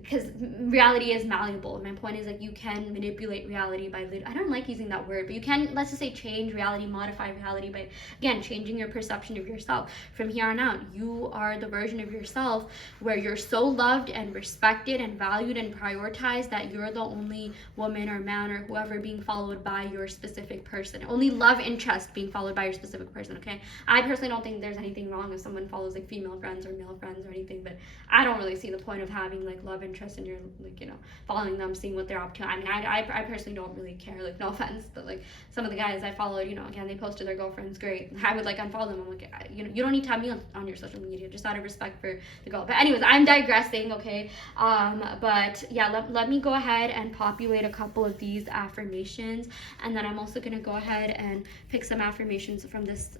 because reality is malleable. And my point is, like, you can manipulate reality by, I don't like using that word, but you can, let's just say, change reality, modify reality by, again, changing your perception of yourself. From here on out, you are the version of yourself where you're so loved and respected and valued and prioritized that you're the only woman or man or whoever being followed by your specific person. Only love interest being followed by your specific person. Okay, I personally don't think there's anything wrong if someone follows, like, female friends or male friends or anything, but I don't really see the point of having, like, love interest and you're, like, following them, seeing what they're up to. I mean, I personally don't really care, like, no offense, but, like, some of the guys I followed, again, they posted their girlfriends, great, I would, like, unfollow them. I'm like, you don't need to have me on your social media, just out of respect for the girl. But anyways, I'm digressing. Okay, but yeah, let me go ahead and populate a couple of these affirmations, and then I'm also gonna go ahead and pick some affirmations from this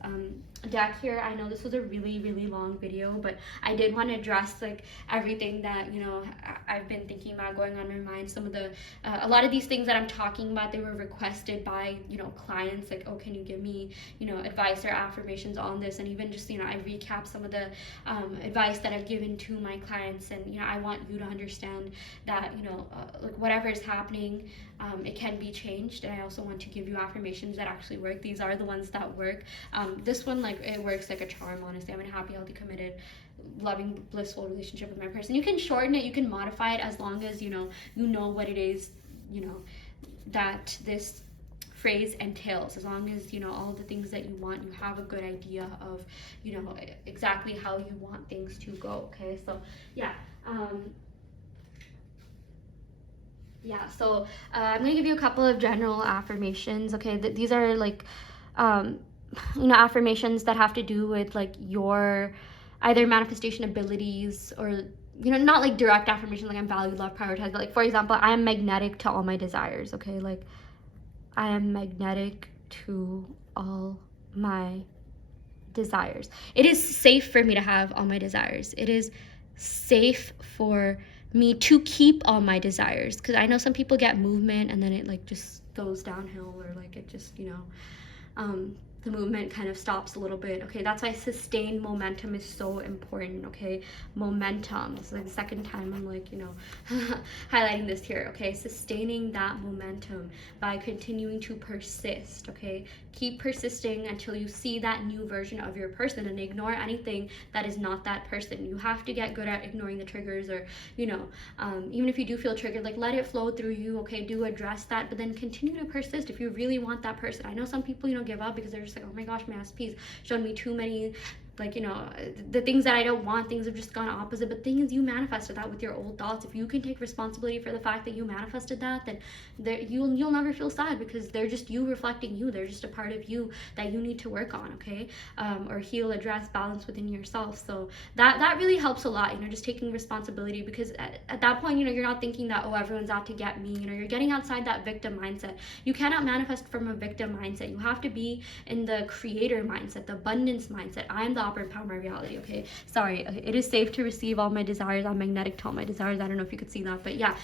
deck here. I know this was a really, really long video, but I did want to address, like, everything that I've been thinking about, going on in my mind. Some of the a lot of these things that I'm talking about, they were requested by clients, like, oh, can you give me advice or affirmations on this? And even just I recap some of the advice that I've given to my clients, and I want you to understand that like, whatever is happening, it can be changed. And I also want to give you affirmations that actually work. These are the ones that work. This one, like, it works like a charm, honestly. I'm in a happy, healthy, committed, loving, blissful relationship with my person. You can shorten it, you can modify it, as long as you know what it is that this phrase entails. As long as all the things that you want, you have a good idea of exactly how you want things to go. Okay, so yeah, so I'm gonna give you a couple of general affirmations. Okay, these are, like, affirmations that have to do with, like, your either manifestation abilities, or not like direct affirmation, like, I'm valued, loved, prioritized, but, like, for example, I am magnetic to all my desires. Okay, like, I am magnetic to all my desires. It is safe for me to have all my desires. It is safe for me to keep all my desires, because I know some people get movement and then it, like, just goes downhill, or, like, it just the movement kind of stops a little bit. Okay, that's why sustained momentum is so important. Okay, momentum. This is, like, the second time I'm, like, highlighting this here. Okay, sustaining that momentum by continuing to persist. Okay, keep persisting until you see that new version of your person, and ignore anything that is not that person. You have to get good at ignoring the triggers, or even if you do feel triggered, like, let it flow through you. Okay, do address that, but then continue to persist if you really want that person. I know some people give up because they're just like, oh my gosh, my SP's showed me too many, like, the things that I don't want. Things have just gone opposite. But thing is, you manifested that with your old thoughts. If you can take responsibility for the fact that you manifested that, then you'll never feel sad, because they're just you reflecting you. They're just a part of you that you need to work on. Okay, or heal, address, balance within yourself. So that really helps a lot. Just taking responsibility, because at that point, you're not thinking that, oh, everyone's out to get me. You're getting outside that victim mindset. You cannot manifest from a victim mindset. You have to be in the creator mindset, the abundance mindset. I'm the operant power of my reality, okay? Sorry, it is safe to receive all my desires. I'm magnetic to all my desires. I don't know if you could see that, but yeah.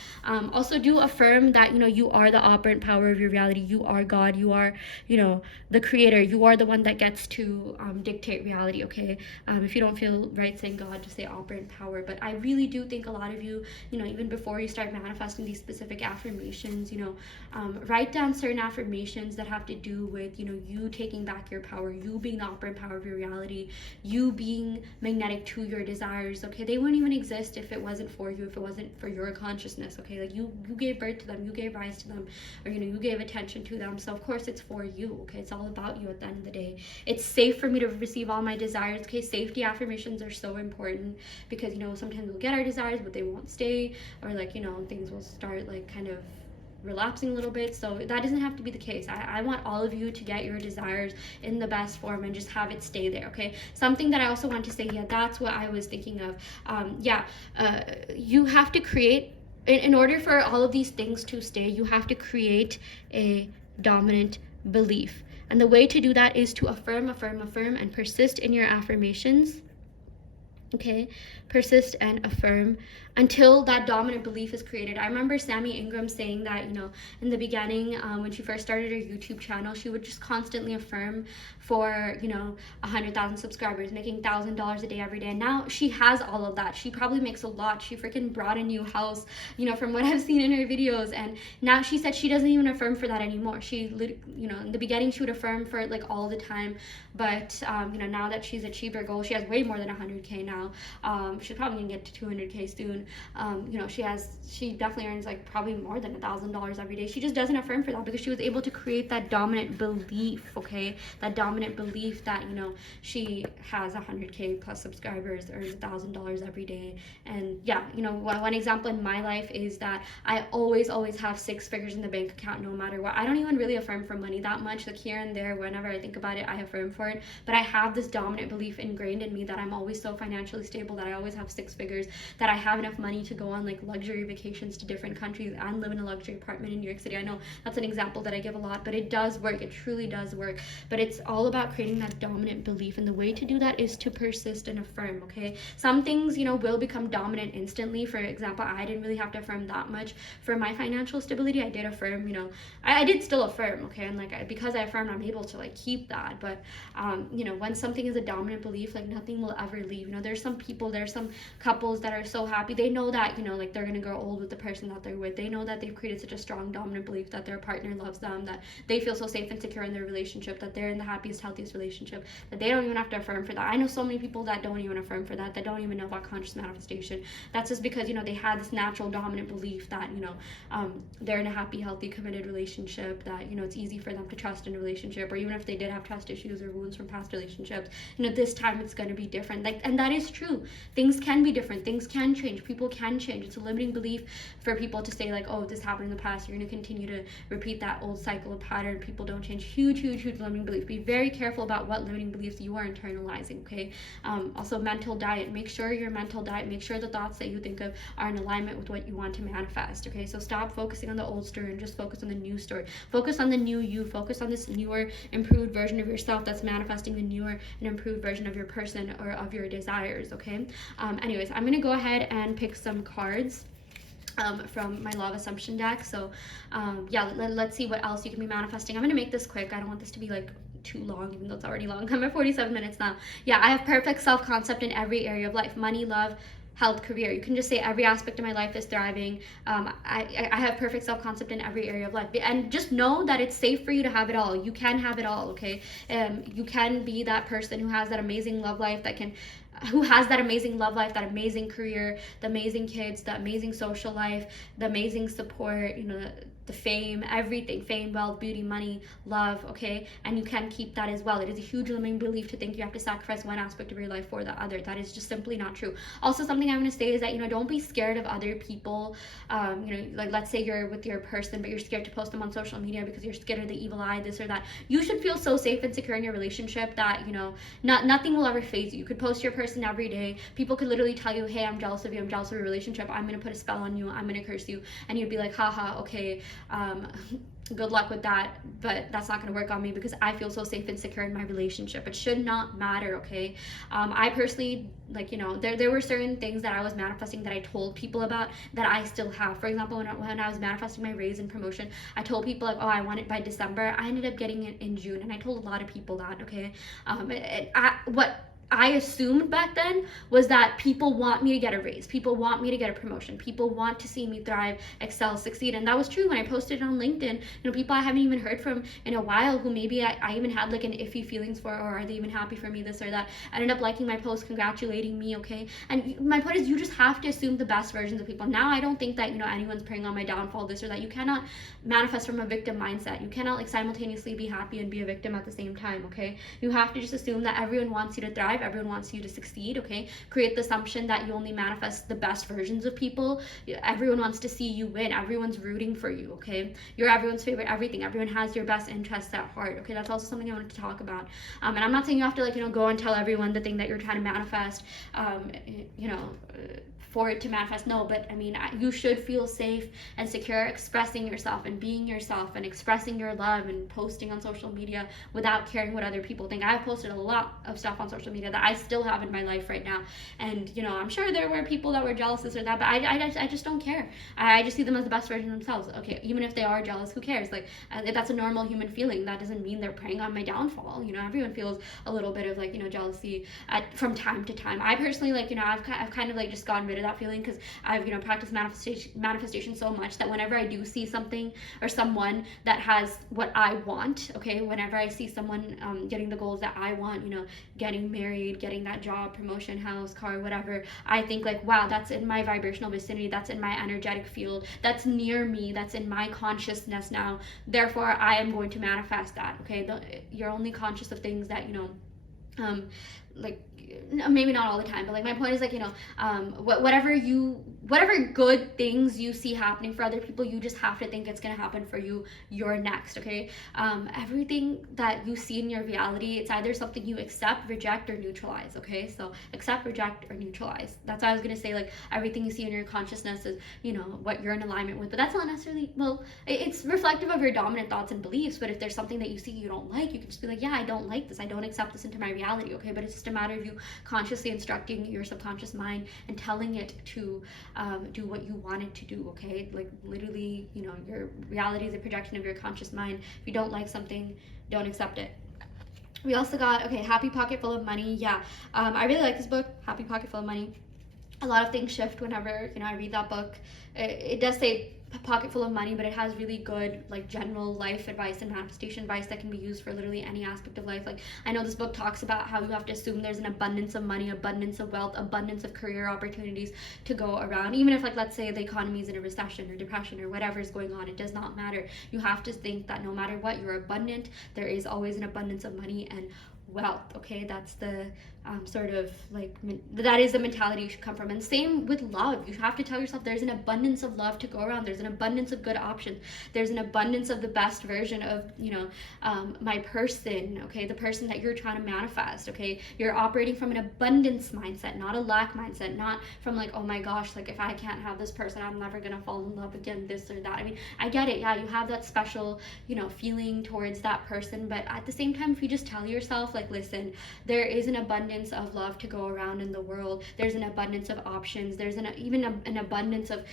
Also do affirm that, you know, you are the operant power of your reality. You are God. You are, you know, the creator. You are the one that gets to dictate reality, okay? If you don't feel right saying God, just say operant power. But I really do think a lot of you, you know, even before you start manifesting these specific affirmations, you know, write down certain affirmations that have to do with, you know, you taking back your power, you being the operant power of your reality, you being magnetic to your desires, okay? They wouldn't even exist if it wasn't for you, if it wasn't for your consciousness, okay? Like you gave birth to them, you gave rise to them, or, you know, you gave attention to them. So of course it's for you, okay? It's all about you at the end of the day. It's safe for me to receive all my desires, okay? Safety affirmations are so important because, you know, sometimes we'll get our desires, but they won't stay, or like, you know, things will start like kind of relapsing a little bit. So that doesn't have to be the case. I want all of you to get your desires in the best form and just have it stay there, okay? Something that I also want to say, yeah, that's what I was thinking of. You have to create, in order for all of these things to stay, you have to create a dominant belief. And the way to do that is to affirm, and persist in your affirmations. Okay, persist and affirm until that dominant belief is created. I remember Sammy Ingram saying that, you know, in the beginning, when she first started her YouTube channel, she would just constantly affirm for, you know, 100,000 subscribers, making $1,000 a day every day. And now she has all of that. She probably makes a lot. She freaking brought a new house, you know, from what I've seen in her videos. And now she said she doesn't even affirm for that anymore. She, you know, in the beginning she would affirm for it like all the time, but you know, now that she's achieved her goal, she has way more than 100K now. She's probably gonna get to 200K soon. You know, she definitely earns like probably more than $1,000 every day. She just doesn't affirm for that because she was able to create that dominant belief, okay? That dominant belief that, you know, she has 100K plus subscribers, earns $1,000 every day. And yeah, you know, one example in my life is that I always have 6 figures in the bank account no matter what. I don't even really affirm for money that much. Like here and there, whenever I think about it, I affirm for it. But I have this dominant belief ingrained in me that I'm always so financially stable, that I always have 6 figures, that I have enough money to go on like luxury vacations to different countries and live in a luxury apartment in New York City. I know that's an example that I give a lot, but it does work. It truly does work. But it's all about creating that dominant belief, and the way to do that is to persist and affirm, okay? Some things, you know, will become dominant instantly. For example, I didn't really have to affirm that much for my financial stability. I did affirm, you know, I did still affirm, okay? And like because I affirmed, I'm able to like keep that. But you know, when something is a dominant belief, like nothing will ever leave. You know, there's some people, there's some couples that are so happy. They know that, you know, like they're gonna grow old with the person that they're with. They know that they've created such a strong dominant belief that their partner loves them, that they feel so safe and secure in their relationship, that they're in the happiest, healthiest relationship, that they don't even have to affirm for that. I know so many people that don't even affirm for that don't even know about conscious manifestation. That's just because, you know, they had this natural dominant belief that, you know, they're in a happy, healthy, committed relationship, that, you know, it's easy for them to trust in a relationship, or even if they did have trust issues or wounds from past relationships, you know, this time it's going to be different. Like, and that is true. Things can be different. Things can change. People can change. It's a limiting belief for people to say like, oh, this happened in the past, you're going to continue to repeat that old cycle of pattern. People don't change. Huge limiting belief. Be very careful about what limiting beliefs you are internalizing, okay? Also, mental diet. Make sure your mental diet, make sure the thoughts that you think of are in alignment with what you want to manifest, okay? So stop focusing on the old story and just focus on the new story. Focus on the new you. Focus on this newer, improved version of yourself that's manifesting the newer and improved version of your person or of your desires, okay? Anyways, I'm gonna go ahead and pick some cards from my Law of Assumption deck. So yeah, let's see what else you can be manifesting. I'm gonna make this quick. I don't want this to be like too long, even though it's already long. I'm at 47 minutes now. Yeah, I have perfect self-concept in every area of life: money, love, health, career. You can just say every aspect of my life is thriving. I have perfect self-concept in every area of life. And just know that it's safe for you to have it all. You can have it all, okay? You can be that person who has that amazing love life, that amazing career, the amazing kids, the amazing social life, the amazing support, you know, the fame, everything, fame, wealth, beauty, money, love, okay? And you can keep that as well. It is a huge limiting belief to think you have to sacrifice one aspect of your life for the other. That is just simply not true. Also, something I'm going to say is that, you know, don't be scared of other people. You know, like let's say you're with your person, but you're scared to post them on social media because you're scared of the evil eye, this or that. You should feel so safe and secure in your relationship that, you know, nothing will ever faze you. You could post your person person every day. People could literally tell you, hey, I'm jealous of you, I'm jealous of your relationship, I'm gonna put a spell on you, I'm gonna curse you, and you'd be like, haha, okay, good luck with that, but that's not going to work on me because I feel so safe and secure in my relationship. It should not matter, okay? I personally, like, there were certain things that I was manifesting that I told people about that I still have. For example, when I was manifesting my raise and promotion, I told people, like, oh, I want it by December. I ended up getting it in June, and I told a lot of people that, okay? What I assumed back then was that people want me to get a raise, people want me to get a promotion, people want to see me thrive, excel, succeed. And that was true when I posted it on LinkedIn. People I haven't even heard from in a while, who maybe I even had like an iffy feelings for, or are they even happy for me, this or that, ended up liking my post, congratulating me, okay? And my point is, you just have to assume the best versions of people. Now I don't think that anyone's preying on my downfall, this or that. You cannot manifest from a victim mindset. You cannot like simultaneously be happy and be a victim at the same time, okay? You have to just assume that everyone wants you to thrive, everyone wants you to succeed, okay? Create the assumption that you only manifest the best versions of people. Everyone wants to see you win, everyone's rooting for you, okay? You're everyone's favorite everything, everyone has your best interests at heart, okay? That's also something I wanted to talk about. And I'm not saying you have to like go and tell everyone the thing that you're trying to manifest, for it to manifest. No, but I mean, you should feel safe and secure expressing yourself and being yourself and expressing your love and posting on social media without caring what other people think. I've posted a lot of stuff on social media that I still have in my life right now, and I'm sure there were people that were jealous, this or that, but I just don't care. I just see them as the best version of themselves. Okay, even if they are jealous, who cares? Like, that's a normal human feeling. That doesn't mean they're preying on my downfall. Everyone feels a little bit of like jealousy from time to time. I personally, like, I've kind of like just gotten rid of that feeling because I've practiced manifestation so much that whenever I do see something or someone that has what I want, okay, whenever I see someone getting the goals that I want, getting married, getting that job, promotion, house, car, whatever, I think like, wow, that's in my vibrational vicinity, that's in my energetic field, that's near me, that's in my consciousness now, therefore I am going to manifest that, okay? You're only conscious of things that like, maybe not all the time, but like my point is like, whatever good things you see happening for other people, you just have to think it's gonna happen for you. You're next, okay? Everything that you see in your reality, it's either something you accept, reject, or neutralize, okay? So accept, reject, or neutralize. That's why I was gonna say, like, everything you see in your consciousness is what you're in alignment with, but that's not necessarily, well, it's reflective of your dominant thoughts and beliefs. But if there's something that you see you don't like, you can just be like, yeah, I don't like this, I don't accept this into my reality, okay? But it's just a matter of you consciously instructing your subconscious mind and telling it to do what you want it to do, okay? Like, literally, your reality is a projection of your conscious mind. If you don't like something, don't accept it. We also got, okay, Happy Pocket Full of Money. Yeah, I really like this book, Happy Pocket Full of Money. A lot of things shift whenever I read that book. It does say pocket full of money, but it has really good like general life advice and manifestation advice that can be used for literally any aspect of life. Like, I know this book talks about how you have to assume there's an abundance of money, abundance of wealth, abundance of career opportunities to go around, even if, like, let's say the economy is in a recession or depression or whatever is going on. It does not matter. You have to think that no matter what, you're abundant. There is always an abundance of money and wealth, okay? That's the sort of like, that is the mentality you should come from. And same with love. You have to tell yourself there's an abundance of love to go around, there's an abundance of good options, there's an abundance of the best version of my person, okay? The person that you're trying to manifest, okay? You're operating from an abundance mindset, not a lack mindset, not from like, oh my gosh, like, if I can't have this person, I'm never gonna fall in love again, this or that. I mean, I get it, yeah, you have that special feeling towards that person, but at the same time, if you just tell yourself, like, listen, there is an abundance of love to go around in the world, there's an abundance of options, there's even an abundance of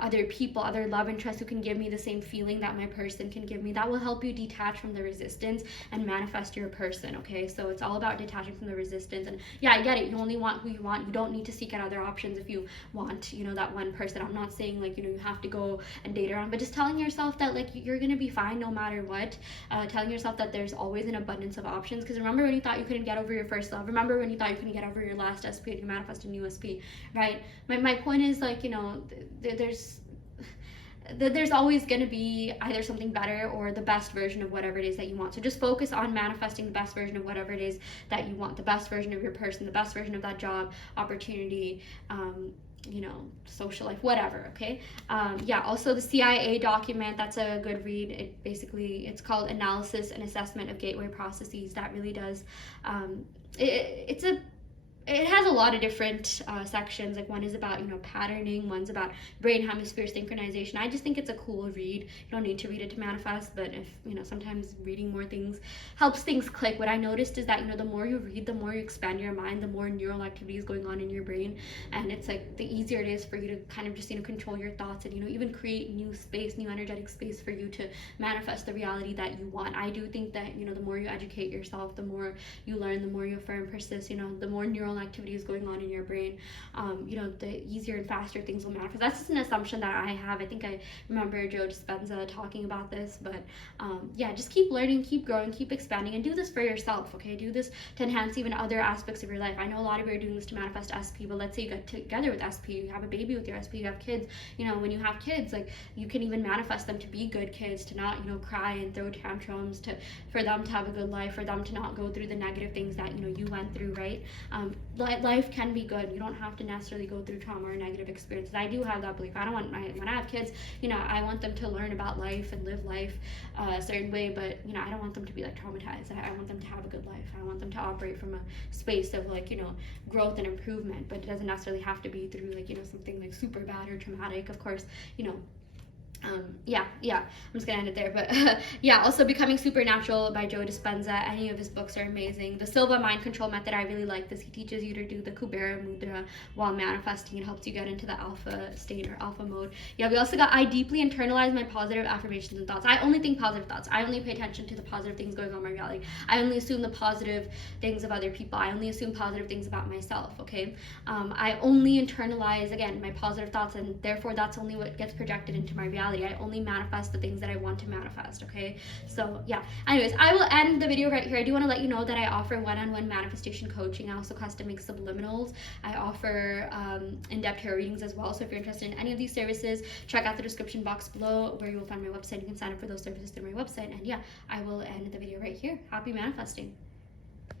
other people, other love interests who can give me the same feeling that my person can give me. That will help you detach from the resistance and manifest your person, okay? So it's all about detaching from the resistance. And yeah, I get it, you only want who you want. You don't need to seek out other options if you want that one person. I'm not saying like you have to go and date around, but just telling yourself that like you're gonna be fine no matter what. Telling yourself that there's always an abundance of options, because remember when you thought you couldn't get over your first love, remember when you thought you couldn't get over your last SP and you manifest a new SP, right? My point is like, there's always going to be either something better or the best version of whatever it is that you want. So just focus on manifesting the best version of whatever it is that you want, the best version of your person, the best version of that job, opportunity, social life, whatever, okay? Yeah, also the CIA document, that's a good read. It's called Analysis and Assessment of Gateway Processes. That really does, it's a it has a lot of different sections. Like one is about, you know, patterning, one's about brain hemisphere synchronization. I just think it's a cool read. You don't need to read it to manifest, but if, you know, sometimes reading more things helps things click. What I noticed is that, you know, the more you read, the more you expand your mind, the more neural activity is going on in your brain, and it's like the easier it is for you to kind of just, you know, control your thoughts and, you know, even create new space, new energetic space for you to manifest the reality that you want. I do think that, you know, the more you educate yourself, the more you learn, the more you affirm, persist, you know, the more neural activity is going on in your brain, you know, the easier and faster things will manifest. That's just an assumption that I have. I think I remember Joe Dispenza talking about this, but yeah, just keep learning, keep growing, keep expanding, and do this for yourself, okay? Do this to enhance even other aspects of your life. I know a lot of you are doing this to manifest SP, but let's say you get together with SP, you have a baby with your SP, you have kids. You know, when you have kids, like, you can even manifest them to be good kids, to not, you know, cry and throw tantrums, to for them to have a good life, for them to not go through the negative things that, you know, you went through, right? Life can be good. You don't have to necessarily go through trauma or negative experiences. I do have that belief. I don't want when I have kids, you know, I want them to learn about life and live life a certain way, but, you know, I don't want them to be like traumatized. I want them to have a good life. I want them to operate from a space of, like, you know, growth and improvement, but it doesn't necessarily have to be through, like, you know, something like super bad or traumatic. Of course, you know, yeah, I'm just gonna end it there. But yeah, also Becoming Supernatural by Joe Dispenza. Any of his books are amazing. The Silva Mind Control Method, I really like this. He teaches you to do the Kubera Mudra while manifesting. It helps you get into the alpha state or alpha mode. Yeah, we also got I deeply internalize my positive affirmations and thoughts. I only think positive thoughts. I only pay attention to the positive things going on in my reality. I only assume the positive things of other people. I only assume positive things about myself, okay? I only internalize, again, my positive thoughts, and therefore that's only what gets projected into my reality. I only manifest the things that I want to manifest, okay? So yeah, anyways, I will end the video right here. I do want to let you know that I offer one-on-one manifestation coaching. I also custom make subliminals. I offer in-depth tarot readings as well. So if you're interested in any of these services, check out the description box below where you will find my website. You can sign up for those services through my website. And yeah, I will end the video right here. Happy manifesting.